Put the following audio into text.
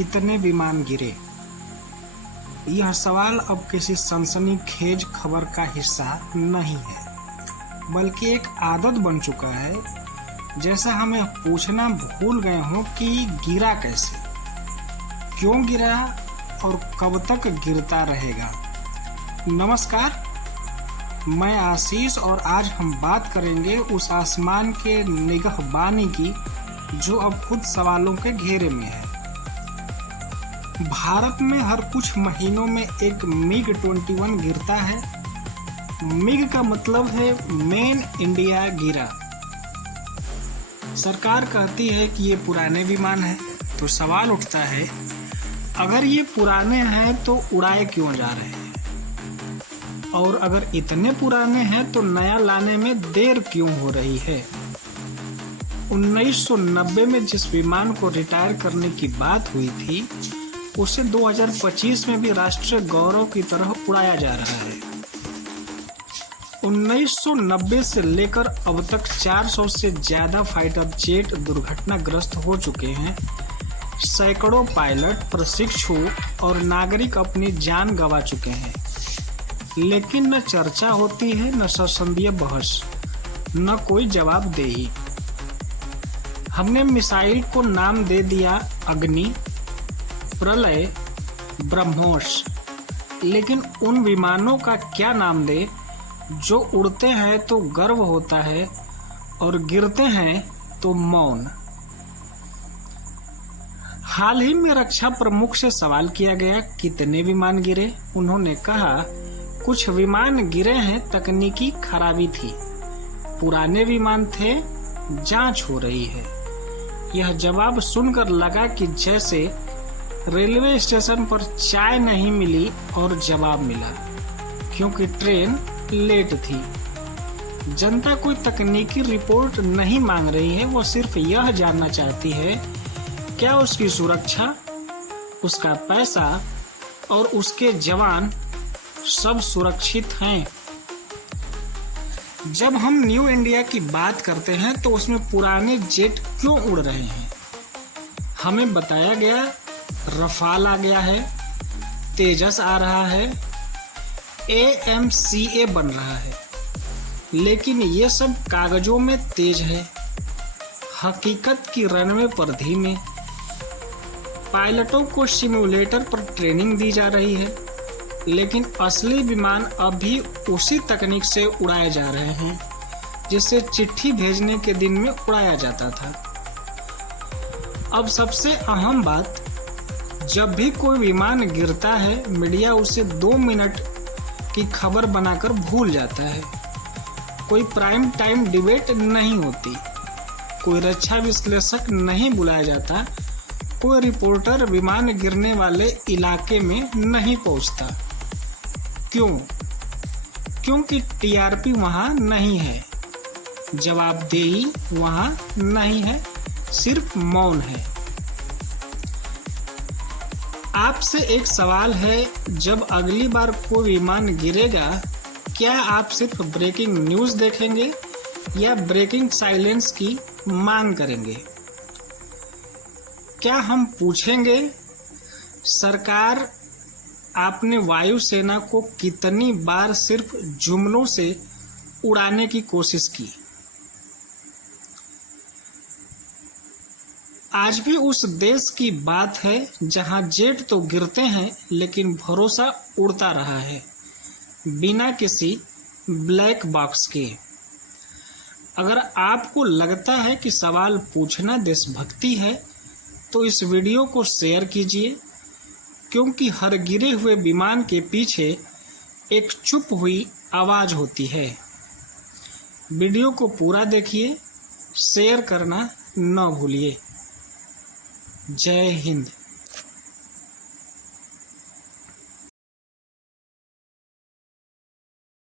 कितने विमान गिरे? यह सवाल अब किसी सनसनीखेज खबर का हिस्सा नहीं है, बल्कि एक आदत बन चुका है। जैसा हमें पूछना भूल गए हों कि गिरा कैसे, क्यों गिरा और कब तक गिरता रहेगा। नमस्कार, मैं आशीष और आज हम बात करेंगे उस आसमान के निगहबानी की जो अब खुद सवालों के घेरे में है। भारत में हर कुछ महीनों में एक MiG-21 गिरता है। MiG का मतलब है मेन इंडिया गिरा। सरकार कहती है कि ये पुराने विमान हैं, तो सवाल उठता है अगर ये पुराने हैं तो उड़ाए क्यों जा रहे हैं, और अगर इतने पुराने हैं तो नया लाने में देर क्यों हो रही है। 1990 में जिस विमान को रिटायर करने की बात हुई थी उसे 2025 में भी राष्ट्रीय गौरव की तरह उड़ाया जा रहा है। 1990 से लेकर अब तक 400 से ज्यादा फाइटर जेट दुर्घटनाग्रस्त हो चुके हैं। सैकड़ों पायलट, प्रशिक्षु और नागरिक अपनी जान गंवा चुके हैं, लेकिन न चर्चा होती है, न संसदीय बहस, न कोई जवाबदेही। हमने मिसाइल को नाम दे दिया अग्नि, प्रलय, ब्रह्मोस, लेकिन उन विमानों का क्या नाम दे जो उड़ते हैं तो गर्व होता है और गिरते हैं तो मौन। हाल ही में रक्षा प्रमुख से सवाल किया गया कितने विमान गिरे। उन्होंने कहा कुछ विमान गिरे हैं, तकनीकी खराबी थी, पुराने विमान थे, जांच हो रही है। यह जवाब सुनकर लगा कि जैसे रेलवे स्टेशन पर चाय नहीं मिली और जवाब मिला क्योंकि ट्रेन लेट थी। जनता कोई तकनीकी रिपोर्ट नहीं मांग रही है, वो सिर्फ यह जानना चाहती है क्या उसकी सुरक्षा, उसका पैसा और उसके जवान सब सुरक्षित हैं। जब हम न्यू इंडिया की बात करते हैं तो उसमें पुराने जेट क्यों उड़ रहे हैं? हमें बताया गया रफाल आ गया है, तेजस आ रहा है, AMCA बन रहा है, लेकिन ये सब कागजों में तेज है, हकीकत की रनवे पर धीमे। पायलटों को सिम्युलेटर पर ट्रेनिंग दी जा रही है, लेकिन असली विमान अभी उसी तकनीक से उड़ाए जा रहे हैं जिससे चिट्ठी भेजने के दिन में उड़ाया जाता था। अब सबसे अहम बात, जब भी कोई विमान गिरता है मीडिया उसे 2 मिनट की खबर बनाकर भूल जाता है। कोई प्राइम टाइम डिबेट नहीं होती, कोई रक्षा विश्लेषक नहीं बुलाया जाता, कोई रिपोर्टर विमान गिरने वाले इलाके में नहीं पहुंचता। क्यों? क्योंकि TRP वहां नहीं है, जवाबदेही वहां नहीं है, सिर्फ मौन है। आपसे एक सवाल है, जब अगली बार कोई विमान गिरेगा क्या आप सिर्फ ब्रेकिंग न्यूज देखेंगे या ब्रेकिंग साइलेंस की मांग करेंगे? क्या हम पूछेंगे सरकार आपने वायुसेना को कितनी बार सिर्फ जुमलों से उड़ाने की कोशिश की? आज भी उस देश की बात है जहां जेट तो गिरते हैं लेकिन भरोसा उड़ता रहा है बिना किसी ब्लैक बॉक्स के। अगर आपको लगता है कि सवाल पूछना देशभक्ति है तो इस वीडियो को शेयर कीजिए, क्योंकि हर गिरे हुए विमान के पीछे एक चुप हुई आवाज होती है। वीडियो को पूरा देखिए, शेयर करना न भूलिए। जय हिंद।